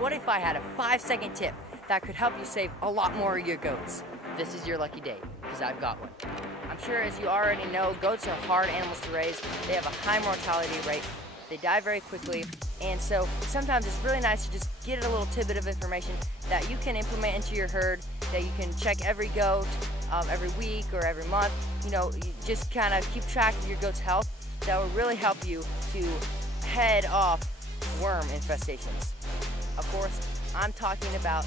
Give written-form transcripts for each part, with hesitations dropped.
What if I had a 5-second tip that could help you save a lot more of your goats? This is your lucky day, because I've got one. I'm sure, as you already know, goats are hard animals to raise. They have a high mortality rate. They die very quickly, and so sometimes it's really nice to just get a little tidbit of information that you can implement into your herd, that you can check every goat every week or every month. You know, you just kind of keep track of your goat's health. That will really help you to head off worm infestations. Of course, I'm talking about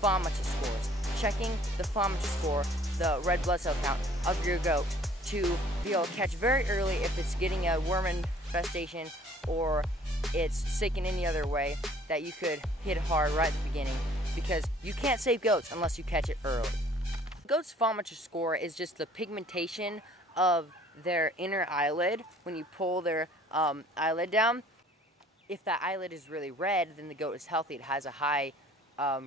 FAMACHA scores. Checking the FAMACHA score, the red blood cell count of your goat, to be able to catch very early if it's getting a worm infestation or it's sick in any other way, that you could hit hard right at the beginning, because you can't save goats unless you catch it early. Goat's FAMACHA score is just the pigmentation of their inner eyelid when you pull their eyelid down. If that eyelid is really red, then the goat is healthy. It has a high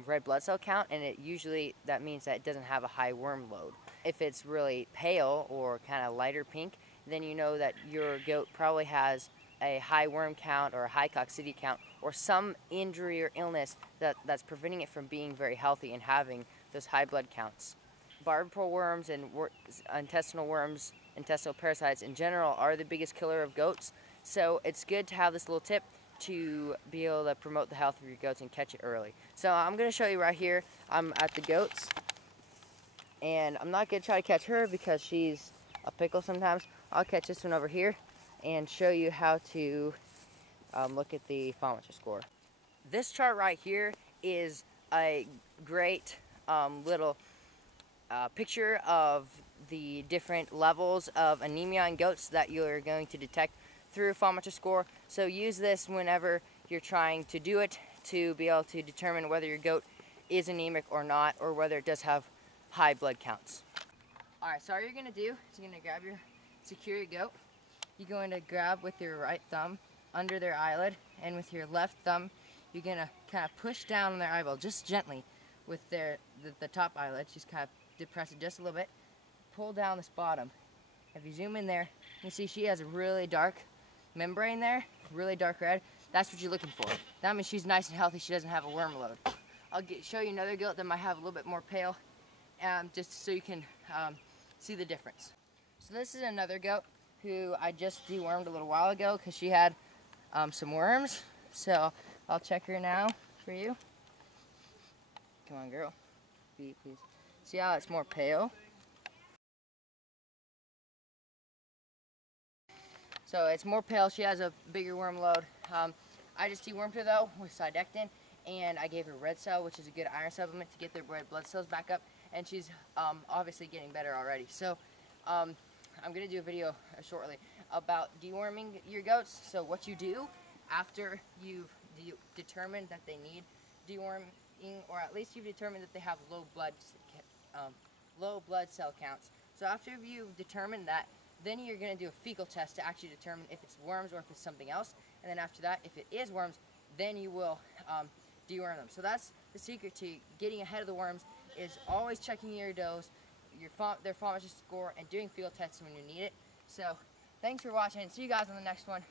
red blood cell count, and that means that it doesn't have a high worm load. If it's really pale or kind of lighter pink, then you know that your goat probably has a high worm count or a high coccidity count, or some injury or illness that's preventing it from being very healthy and having those high blood counts. Barb pole worms and intestinal worms, intestinal parasites in general, are the biggest killer of goats. So it's good to have this little tip to be able to promote the health of your goats and catch it early. So I'm going to show you right here. I'm at the goats, and I'm not going to try to catch her because she's a pickle sometimes. I'll catch this one over here and show you how to look at the FAMACHA score. This chart right here is a great little picture of the different levels of anemia in goats that you're going to detect through FAMACHA score. So use this whenever you're trying to do it, to be able to determine whether your goat is anemic or not, or whether it does have high blood counts. Alright, so all you're going to do is you're going to secure your goat. You're going to grab with your right thumb under their eyelid, and with your left thumb you're going to kind of push down on their eyeball just gently with the top eyelid. Just kind of depress it just a little bit. Pull down this bottom. If you zoom in there, you see she has a really dark membrane there, really dark red. That's what you're looking for. That means she's nice and healthy. She doesn't have a worm load. I'll show you another goat that might have a little bit more pale, just so you can see the difference. So this is another goat who I just dewormed a little while ago because she had some worms. So I'll check her now for you. Come on, girl. Please. See how it's more pale? So it's more pale. She has a bigger worm load. I just dewormed her though with Sidectin, and I gave her red cell, which is a good iron supplement to get their red blood cells back up, and she's obviously getting better already. So I'm going to do a video shortly about deworming your goats. So what you do after you've determined that they need deworming, or at least you've determined that they have low blood cell counts. So after you've determined that, then you're going to do a fecal test to actually determine if it's worms or if it's something else. And then after that, if it is worms, then you will deworm them. So that's the secret to getting ahead of the worms, is always checking your dose, their FAMACHA score, and doing field tests when you need it. So thanks for watching, and see you guys on the next one.